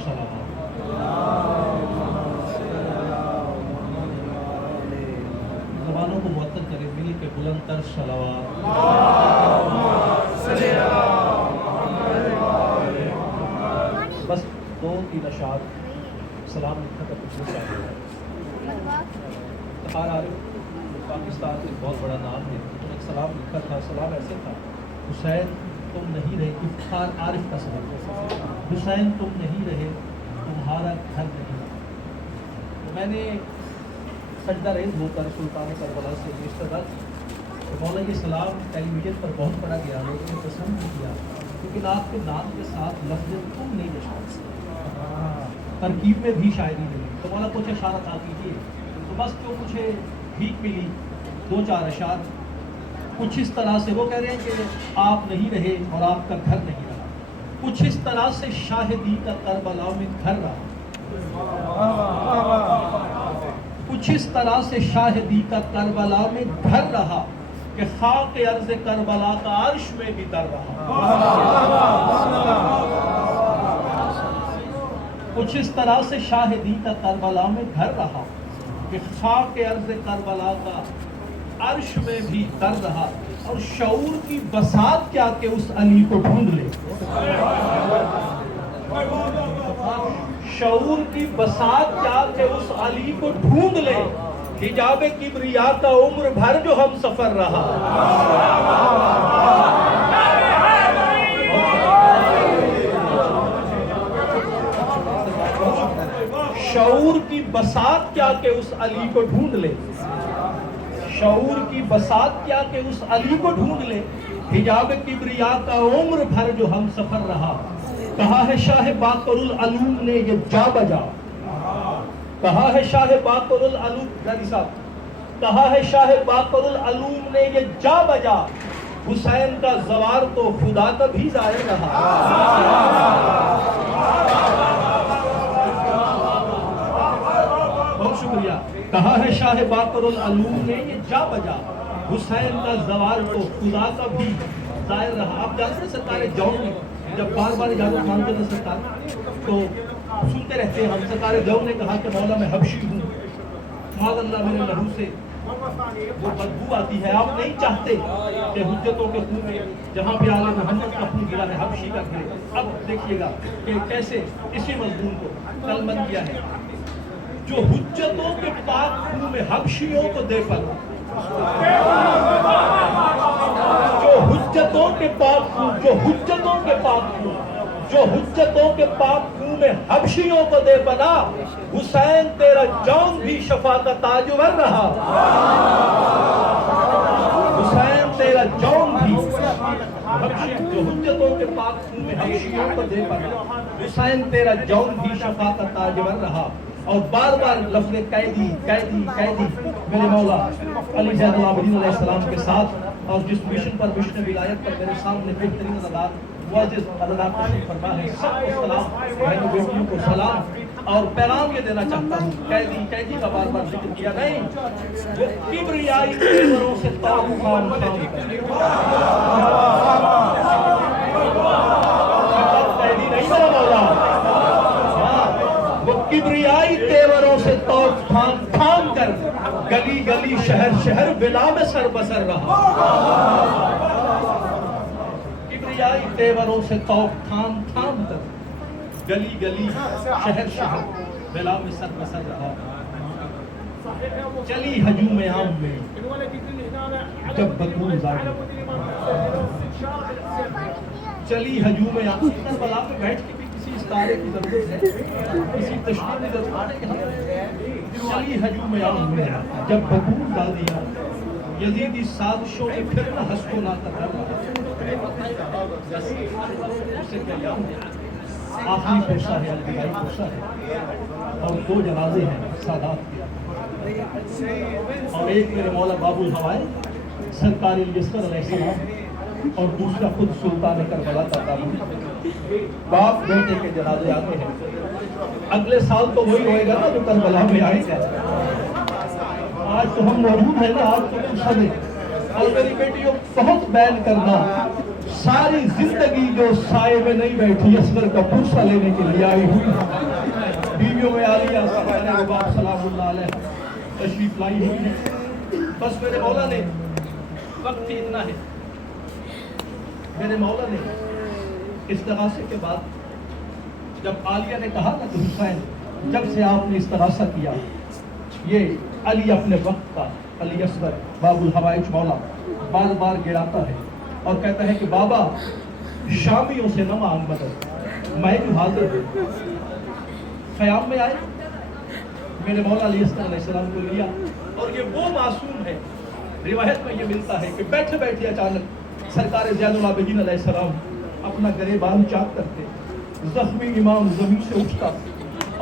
सलावत। ज़बानों को मुअत्तल करें, मिल के बुलंद तर सलावत। बस 2-3 अशार सलाम लिखने का कुछ चाहिए। तहार आरिफ पाकिस्तान का एक बहुत बड़ा नाम है, तो एक सलाम लिखा था। सलाम ऐसे था, हुसैन तुम नहीं रहे, इफ्तार आरिफ का सलाम, हुसैन तुम नहीं रहे तुम्हारा घर नहीं रहा। तो मैंने सजदा रेज़ होकर सुल्तान करबला से रिश्तेदार तो मौला ये सलाम टेलीविजन पर बहुत पढ़ा गया, लोगों ने पसंद भी किया, लेकिन आपके नाम के साथ लफ्ज़ तुम नहीं दे सकते, तरकीब में भी शायरी नहीं। तो मौला कुछ इशारा था कीजिए। तो बस जो मुझे भीख मिली 2-4 अशार कुछ इस तरह से, वो कह रहे हैं कि आप नहीं रहे और आपका घर नहीं रहा, कुछ इस तरह से शाहिदी का करबला में घर रहा, कुछ इस तरह से शाहिदी का करबला में घर रहा कि खाक अर्ज़ करबला का अर्श में भी दर रहा। कुछ इस तरह से शाहिदी का करबला में घर रहा कि खाक अर्ज़ करबला का अर्श में भी दर रहा। और शऊर की बसात क्या कि उस अली को ढूंढ ले, शऊर की बसात क्या कि उस अली को ढूंढ ले, हिजाबे किबरिया का उम्र भर जो हम सफर रहा। शऊर की बसात क्या कि उस अली को ढूंढ ले, शऊर की बसात क्या कि उस अली को ढूंढ ले, हिजाब किबरिया का उम्र भर जो हम सफर रहा। कहा है शाह बाकरुल अलूम ने ये जा बजा, कहा है शाह बाकरुल अलूम, कहा है शाह बाकरुल अलूम ने ये जा बजा, हुसैन का ज़वार तो खुदा का भी ज़ाहिर रहा। बहुत शुक्रिया। कहा है शाह बाकरुल अलूम ने ये जा बजा, हुसैन का ज़वार तो खुदा का भी ज़ाहिर रहा। आप जानते हैं सरकार जौन में जब बार बार इजाज़त मांगते थे सरकार, तो सुनते रहते हैं हम। सरकार जौन ने कहा कि मौला मैं हबशी हूँ, माज़अल्लाह मेरे लहू से वो बदबू आती है, आप नहीं चाहते कि हुज्जतों के खून में जहाँ पे आले मोहम्मद का खून गिरा है हबशी का गिरे। अब देखिएगा कि कैसे इसी मज़मून को तलमन किया है, जो हुज्जतों के पाक खून में हबशियों को दे पना, जो हुज्जतों के पाक खून, जो हुज्जतों के पाक खून, जो हुज्जतों के पाक खून में हबशियों को दे पना, हुसैन तेरा जौन भी शफा का ताजवर रहा। हुसैन तेरा जौन भी जो हुज्जतों के पाक खून में हबशियों को दे पना, हुसैन तेरा जौन भी शफा का ताजवर रहा। और बार बार लफ्ज़ कैदी कैदी कैदी मेरे मौला अली ज़ैनुल आबिदीन अलैहिस्सलाम के साथ, और जिस मिशन पर मिशन विलायत पर मेरे सामने बेहतरीन अदालत मुअज़्ज़िज़ अल्लाह तशरीफ़ फरमा है, सबको सलाम, बहनों बेटियों को सलाम। और पैगाम ये देना चाहता हूँ, कैदी कैदी का बार बार जिक्र किया नहीं, वो किबरियाई तेवरों से ताक़ खाम कैदी नहीं मेरा मौला, किबरियाई तेवरों से तौक थाम कर गली गली शहर शहर बिला में सर बसर रहा। किबरियाई तेवरों से तौक थाम कर गली गली शहर शहर बिला में सर बसर रहा। चली हजूम आम में जब बतूल चली हजूम आम, करबला पे बैठ के तारे की जरूरत है, किसी तशरीह की जरूरत है। चली हजूम आम में जब बतूल डाल दिया, यजीदी साजिशों में फिर न हंसको ना कर आखिरी कोसा है, अलविदाई कोसा है, और 2 जनाजे हैं सादात के, और एक मेरे मौला बाबुल हवाए सरकार यस्कर अलैहिस्सलाम, और दूसरा खुद सुल्तान करबला का ताबूत। बाप बेटे के जनाजे आते हैं, अगले साल तो वही होएगा ना जो करबला में आएगा। आज तो हम मौजूद हैं ना, आज तो सब है। और मेरी बेटियों बहुत बैन करना, सारी जिंदगी जो साए में नहीं बैठी असगर का पुरसा लेने के लिए आई हुई बीवियों में आलिया सलामुल्लाह अलैहा तशरीफ लाई हुई है। बस मेरे मौला ने वक्त ही इतना है, मेरे मौला ने इस्तगासे के बाद जब आलिया ने कहा ना कि हुसैन जब से आपने इस्तगासा किया, ये अली अपने वक्त का अली असगर बाबुल हवाइज मौला बार बार गिराता है और कहता है कि बाबा शामियों से न मांग मदद, मैं जो हाजिर हूँ। क़याम में आए, मेरे मौला अलैहिस्सलाम को लिया और ये वो मासूम है, रिवायत में ये मिलता है कि बैठे बैठे अचानक सरकार ज़ैनुल आबिदीन अलैहिस्सलाम अपना गरेबान चाक करते, जख्मी इमाम ज़मीन से उठता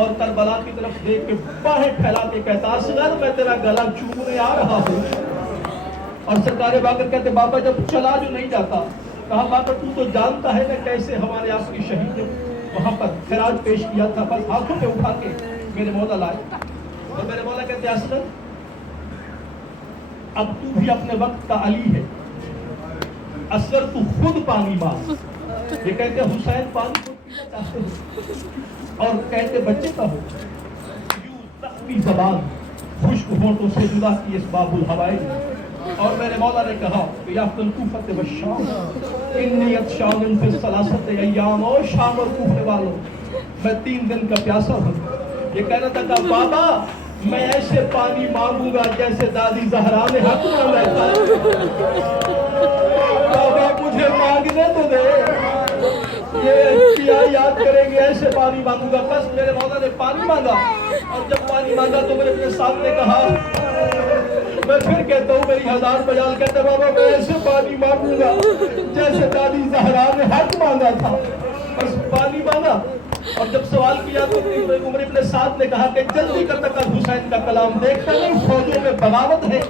और करबला की तरफ देख के बाहें फैला के कहता, असगर मैं तेरा गला चूमने आ रहा हूँ। और सरकार बाकर कहते, बाबा जब चला जो नहीं जाता, कहा बाकर तू तो जानता है ना कैसे हमारे आपकी शहीद ने वहां पर खिराज पेश किया था, बस हाथों में उठा के मेरे मौला लाए। और मेरे मौला कहते, असगर अब तू भी अपने वक्त का अली है, असगर तू खुद पानी मांग। ये कहते हुसैन पानी को पीना चाहते हो और कहते बच्चे का हो, यूं तख्ती ज़बान खुश्क होठों से जुदा की इस बाबुल हवाई। और मेरे मौला ने कहा कि याफ़तल कूफत व शाम इन्नी अत्शामिन फिल सलासत अय्याम, और शाम और कूफे वालों मैं 3 दिन का प्यासा हूँ। ये कहना था कि बाबा मैं ऐसे पानी मांगूंगा जैसे दादी ज़हरा ने हक मांगा था। बाबा मुझे मांगने तो दे, ये क्या याद करेंगे, ऐसे पानी मांगूंगा। बस मेरे मौला ने पानी मांगा और जब पानी मांगा तो मेरे अपने सामने कहा, मैं फिर कहता हूँ मेरी 1000 बजाल कहते बाबा मैं ऐसे पानी मांगूंगा जैसे दादी ज़हरा ने हक मांगा था। बस पानी मांगा और जब सवाल किया तो उमर इब्न साद ने कहा कि जल्दी कर तक हुसैन का कलाम देखता नहीं, फौजों में बगावत है,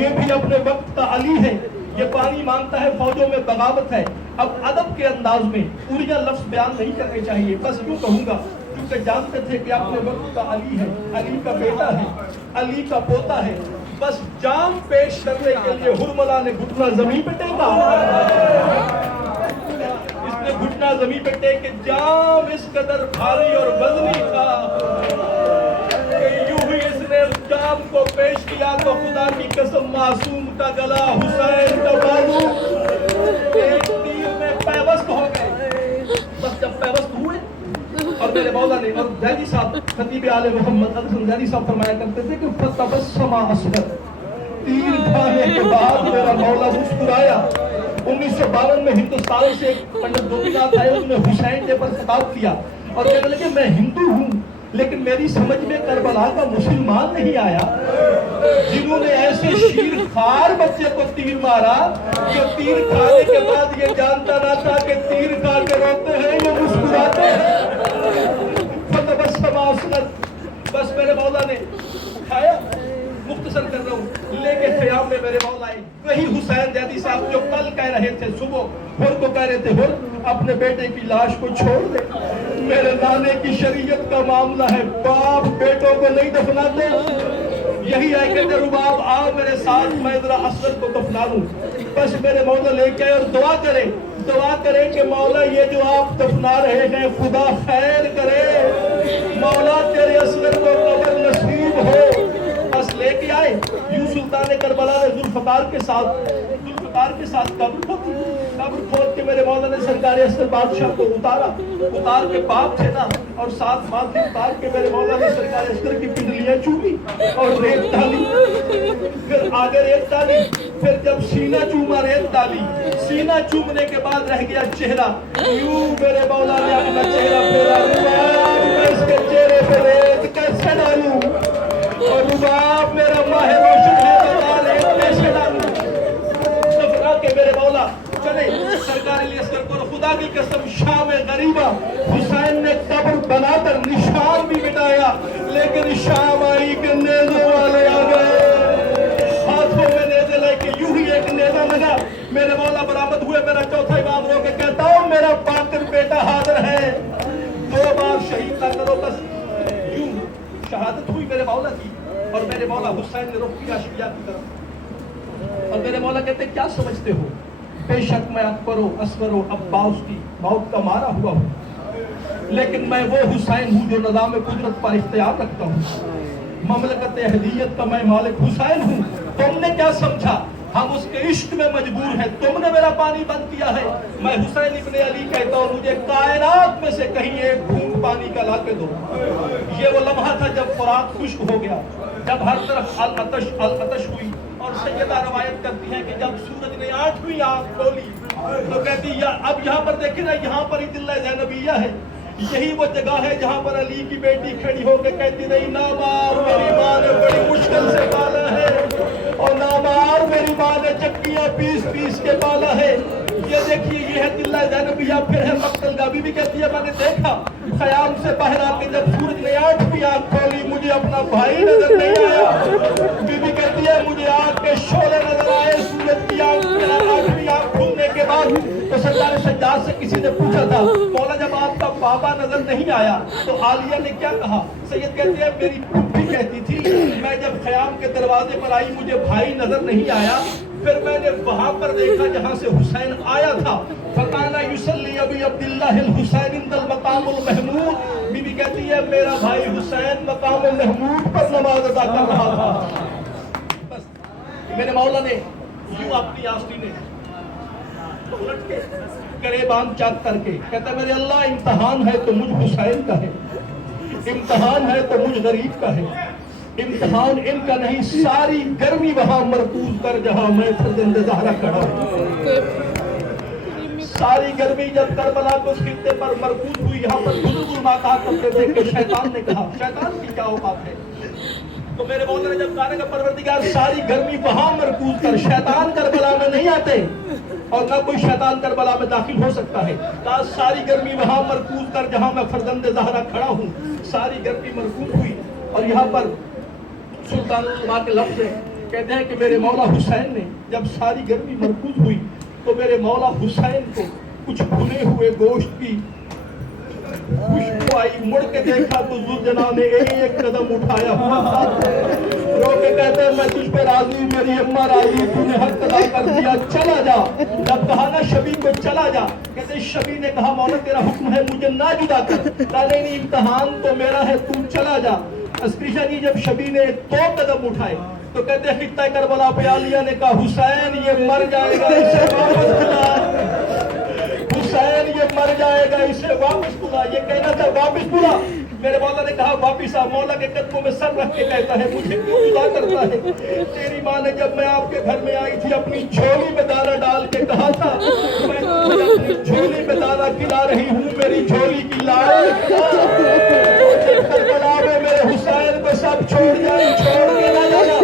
ये भी अपने वक्त का अली है, ये पानी मांगता है, फौजों में बगावत है। अब अदब के अंदाज में पूरिया लफ्ज बयान नहीं करने चाहिए, बस यूँ कहूँगा क्योंकि जानते थे कि अपने वक्त का अली है, अली का बेटा है, अली का पोता है। बस जाम पेश करने के लिए हुरमला ने घुटना जमीन पे टेका, इसने घुटना जमीन पे टेक के जाम इस कदर भारी और वजनी था कि यूं ही इसने जाम को पेश किया तो खुदा की कसम मासूम का गला, हुसैन का बाजू एक तीर में पैवस्त हो गए। बस जब पैवस्त हुए और मेरे मौला ने और ज़ैदी साहब खतीब आले मोहम्मद अदसन ज़ैदी साहब फरमाया करते थे कि फतबस्समा असगर, तीर खाने के बाद मेरा मौला मुस्कुराया। 1952 में हिंदुस्तान से एक पंडित गोपीनाथ आए, उन्होंने हुसैन डे पर खिताब किया और कहने लगे मैं हिंदू हूँ लेकिन मेरी समझ में करबला का मुसलमान नहीं आया जिन्होंने ऐसे शीर खार बच्चे को तीर मारा जो तीर खाने के बाद ये जानता ना था कि तीर खा के रोते हैं या मुस्कुराते हैं। बस मेरे मौला ने खाया, मुख्तसर कर रहा हूँ, लेके क़याम में मेरे मौला आए, वही हुसैन ज़ैदी साहब जो कल कह रहे थे सुबह हुर को कह रहे थे हुर अपने बेटे की लाश को छोड़ दे, मेरे नाने की शरीयत का मामला है, बाप बेटों को नहीं दफनाते। यही है कि रुबाब आओ मेरे साथ मैं जरा असगर को दफना दूं। बस मेरे मौला लेके आए और दुआ करे कि मौला ये जो आप दफना रहे हैं खुदा खैर करे, मौला तेरे असगर को कब्र नसीब हो। बस लेके आए, यूं सुल्तान करबला ने जुल्फ़कार के साथ कब्र खोद के मेरे मौला ने सरकार असगर बादशाह को उतार के बाप थे ना और साथ माथे उतार के मेरे मौला ने सरकार असगर की पिंडलियां चूमी और रेत डाली, फिर आगे रेत डाली, फिर जब सीना चूमा रेत डाली, सीना चूमने के बाद रह गया चेहरा, यूं मेरे मौला ने अपना चेहरा फेरा, मैं इसके चेहरे पे रेत कैसे डालूं और रुबाब मेरा माहे रोशन है, बता रेत कैसे डालूं। दफना के मेरे मौला चले सरकार असगर को, खुदा की कसम शाम गरीबा हुसैन ने कब्र बनाकर निशान भी मिटाया, लेकिन शाम आई कि नेज़ों वाले आ गए, हाथों में नेज़े लेके यूं ही एक नेज़ा लगा, मेरे मौला बरामद हुए, मेरा चौथा इमाम रो के कहता हूँ मेरा बाकर बेटा हाजिर है, 2 बार शहीद ना करो। बस यूं शहादत हुई मेरे मौला की और मेरे मौला हुसैन ने रुख किया शिया की तरफ और मेरे मौला कहते क्या समझते हो, بے شک میں اکبر و اصغر و عباس کی موت کا مارا ہوا ہوں، لیکن میں وہ حسین ہوں جو نظام قدرت پر اختیار رکھتا ہوں، مملکت اہلیت کا میں مالک حسین ہوں۔ تم نے کیا سمجھا ہم اس کے عشق میں مجبور ہیں؟ تم نے میرا پانی بند کیا ہے۔ میں حسین ابن علی کہتا ہوں مجھے کائنات میں سے کہیں ایک گھونٹ پانی کا لا کے دو۔ یہ وہ لمحہ تھا جب فرات خشک ہو گیا، جب ہر طرف العطش ہوئی، اور سیدہ روایت کرتی ہیں کہ جب سورج نے 8ویں آنکھ کھولی تو کہتی اب یہاں پر دیکھیں نا، یہاں پر ہی دلہ زینبیہ ہے، یہی وہ جگہ ہے جہاں پر علی کی بیٹی کھڑی ہو کے کہتی رہی نامار میری ماں نے بڑی مشکل سے پالا ہے، اور نامار میری ماں نے چکیاں پیس پیس کے پالا ہے۔ یہ دیکھیے یہ ہے دلہ زینبیہ، پھر ہے مقتل گاہ۔ بی بی کہتی ہے میں نے دیکھا خیام سے باہر آ کے جب سورج نے 8ویں آنکھ کھولی مجھے اپنا بھائی نظر نہیں آیا۔ بی بی کہتی ہے مجھے آگ کے شعلے نظر آئے سورج کی 8ویں آنکھ کھلنے کے بعد۔ تو سرکار سجاد سے کسی نے پوچھا تھا مولا جب آپ کا بابا نظر نہیں آیا تو عالیہ نے کیا کہا؟ سید کہتے ہیں میری پھپھی کہتی تھی میں جب خیام کے دروازے پر آئی مجھے بھائی نظر نہیں آیا، پھر میں نے وہاں پر دیکھا جہاں سے حسین آیا تھا، فَقَانَ يُسَلِّي أَبِي عَبْدِ اللَّهِ الْحُسَيْنِ عِنْدَ الْمَقَامُ الْمَحْمُودِ۔ بی بی کہتی ہے میرا بھائی حسین مقام محمود پر نماز ادا کر رہا تھا۔ بس میرے مولا نے یوں اپنی آستینیں الٹ کے گریبان چاک کر کے کہتا ہے میرے اللہ امتحان ہے تو مجھ حسین کا ہے، امتحان ہے تو مجھ غریب کا ہے، امتحان ان کا نہیں، ساری گرمی وہاں مرکوز کر جہاں میں فرزند زہرا کھڑا ہوں۔ ساری گرمی جب کربلا کو اس خطے پر مرکوز ہوئی، یہاں پر ظلم کہا کرتے تھے کہ شیطان نے کہا، شیطان کی کیا اوقات ہے؟ تو میرے مولا نے جب کہا کہ پروردگار ساری گرمی وہاں مرکوز کر، شیطان کربلا میں نہیں آتے اور نہ کوئی شیطان کربلا میں داخل ہو سکتا ہے، کہا ساری گرمی وہاں مرکوز کر جہاں میں فرزند زہرا کھڑا ہوں۔ ساری گرمی مرکوز ہوئی اور یہاں پر سلطان العلماء کے لفظ ہیں، کہتے ہیں کہ میرے مولا حسین نے جب ساری گرمی مرکوز ہوئی تو میرے مولا حسین کو کچھ بھنے ہوئے گوشت کی خوشبو آئی، مڑ کے دیکھا تو ذوالجلال نے ایک قدم اٹھایا ہوا تھا، رو کے کہتے ہیں میں تجھ پہ راضی، میری اماں راضی، تو نے حق ادا کر دیا، چلا جا۔ جب کہا نا شبی کو چلا جا، کہتے شبی نے کہا مولا تیرا حکم ہے مجھے نہ جدا کر، کہا نہیں امتحان تو میرا ہے تو چلا جا۔ اسکریشا جی جب شبی نے 2 قدم اٹھائے تو کہتے ہیں خطہ کربلا پہ عالیہ نے کہا حسین یہ مر جائے گا اسے واپس بلا، حسین یہ مر جائے گا اسے واپس بلا۔ یہ کہنا تھا واپس بلا، میرے مولا نے کہا واپس آ۔ مولا کے قدموں میں سر رکھ کے کہتا ہے مجھے کیوں جدا کرتا ہے؟ تیری ماں نے جب میں آپ کے گھر میں آئی تھی اپنی جھولی میں دانا ڈال کے کہا تھا میں تمہیں اپنی جھولی میں دانا کھلا رہی ہوں، میری جھولی کی لال کربلا میں میرے حسین کو سب چھوڑ جائیں، چھوڑ کے نہ جانا۔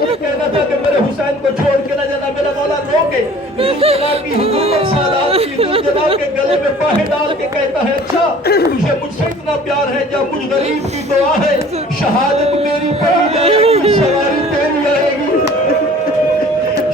یہ کہنا تھا کہ میرے حسین کو چھوڑ کے نہ جانا۔ میرا مولا رو کے ذوالجلال کی حکومت سادات کی ذوالجلال کے گلے میں باہیں ڈال کے کہتا ہے اچھا تجھے مجھ سے اتنا پیار ہے جب مجھ غریب کی دعا ہے، شہادت میری پڑی جائے گی، سواری تیری آئے گی،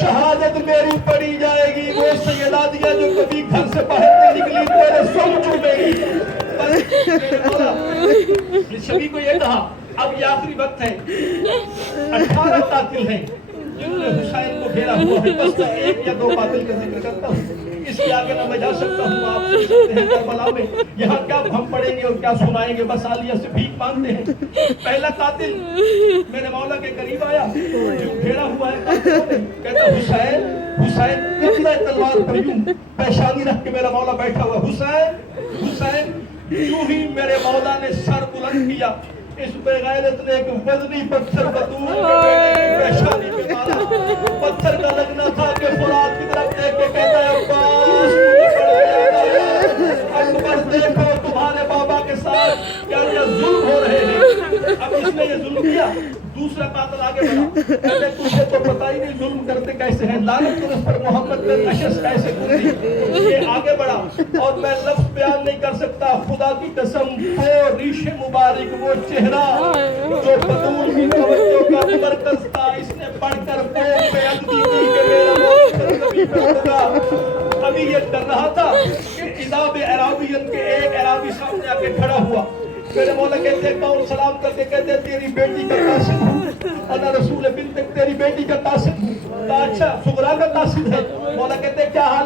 شہادت میری پڑی جائے گی، وہ سیدہ دیا جو کبھی گھر سے باہر نہیں نکلی تیرے سن چوبے گی۔ شبی کو یہ کہا اب یہ آخری وقت ہے، 18 قاتل ہیں جن نے حسین کو گھیرا ہوا ہے، بس میں 1 یا 2 قاتل کا ذکر کرتا ہوں، اس کے آگے نہ میں جا سکتا ہوں۔ آپ سن سکتے ہیں کربلا میں یہاں کیا ہم پڑھیں گے اور کیا سنائیں گے، بس عالیہ سے بھیک مانگتے ہیں۔ پہلا قاتل میرے مولا کے قریب آیا جو گھیرا ہوا ہے، کہتا حسین حسین کتنا تلوار پر یوں پیشانی رکھ کے میرا مولا بیٹھا ہوا، حسین حسین۔ یوں ہی میرے مولا نے سر بلند کیا، اس بے غیرت نے ایک وزنی پتھر بطول کے بیٹے کی پیشانی پہ مارا۔ پتھر کا لگنا تھا کہ فرات کی طرف دیکھ کے کہتا ہے عباس مجھے پڑ گیا، اکبر دیکھو تمہارے بابا کے ساتھ کیا کیا ظلم ہو رہے ہیں۔ اب اس نے یہ ظلم کیا، دوسرا قاتل آگے بڑھا، کہتے تجھے تو پتہ ہی نہیں ظلم کرتے کیسے ہیں، لعنت تجھ پر محمد نے نشست کیسے گزری۔ یہ آگے بڑھا اور میں لفظ بیان نہیں کر سکتا، خدا کی قسم وہ ریش مبارک، وہ چہرہ جو بطول کی توجہ کا مرکز تھا، اس نے پڑھ کر قوم پہ عددی کی کہ میرا موت نبی پر ہوگا۔ ابھی یہ کر رہا تھا کہ عذاب عرابیت کے ایک عرابی سامنے آ کے کھڑا ہوا، میرے مولا کہتے ہیں کون سلام کر کے کہتے ہیں تیری بیٹی کا قاصد ہوں، انا رسول بنت تیری بیٹی کا قاصد ہوں، کہا اچھا سغرا کا قاصد ہے۔ مولا کہتے ہیں کیا حال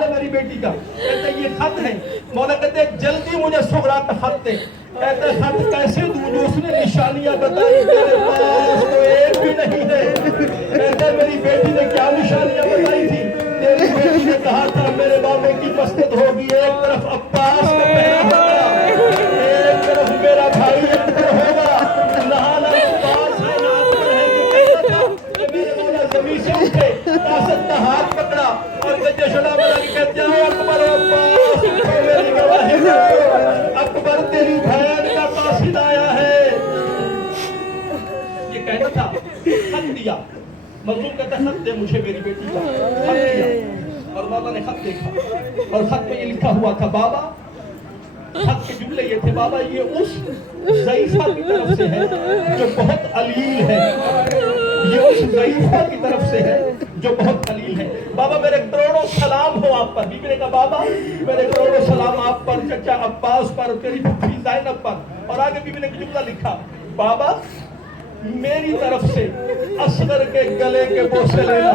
ہیں. مولا کہتے ہیں جلدی مجھے صغرا کا خط دے. کہتے ہیں خط کیسے دوں جو اس نے نشانیاں بتائی میرے پاس تو ایک بھی نہیں ہے. کہتے ہیں میری بیٹی نے کیا نشانیاں بتائی تھی؟ تیری بیٹی نے کہا تھا میرے بابے کی مسجد ہوگی، ایک طرف عباس کا پہرا ہوگا، ایک طرف میرا بھائی اکبر ہوگا. نہانا عباس ہے نہ اکبر ہے. جو کہتا تھا کہ میرے مولا زمین سے اٹھے، قاصد کا ہاتھ پکڑا اور کہتے شلا بنا کے کہتے ہیں اکبر عباس اٹھو میری گواہی دو، اکبر تیری بہن کا قاصد آیا ہے. یہ کہنا تھا. خط دیا. مظلوم کہتا ہے خط دے مجھے میری بیٹی کا. خط دیا اور مولا نے خط دیکھا اور خط میں یہ لکھا ہوا تھا بابا. خط کے جملے یہ تھے بابا یہ اس ضعیفہ کی طرف سے ہے جو بہت علیل ہے. یہ اس ضعیفہ کی طرف سے ہے جو بہت علیل ہے. بابا میرے کروڑوں سلام ہو آپ پر. بیوی نے کہا بابا میرے کروڑوں سلام آپ پر، چچا عباس پر، تیری پھپھی زینب پر. اور آگے بیوی نے ایک جملہ لکھا بابا میری طرف سے اصغر کے گلے کے بوسے لینا.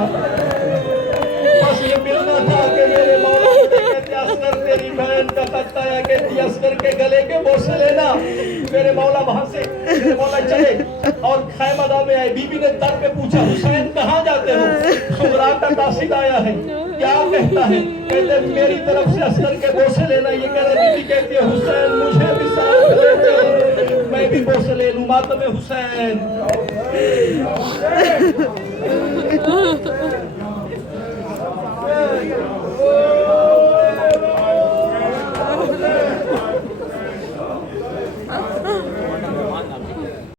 بس یہ ملنا تھا کہ میرے مولا مجھے کہتے اصغر تیری بہن کا خط آیا، کہتی اصغر کے گلے کے بوسے لینا. میرے مولا وہاں سے میرے مولا چلے اور خیمہ گاہ میں آئے. بیوی نے در پہ پوچھا حسین کہاں جاتے ہو؟ صغرا کا قاصد آیا ہے. کیا کہتا ہے؟ کہتے میری طرف سے اصغر کے بوسے لینا. یہ کہہ رہے بیوی کہتی ہے حسین مجھے بھی ساتھ لے چل، میں بھی بوسے لے لوں. ماتم حسین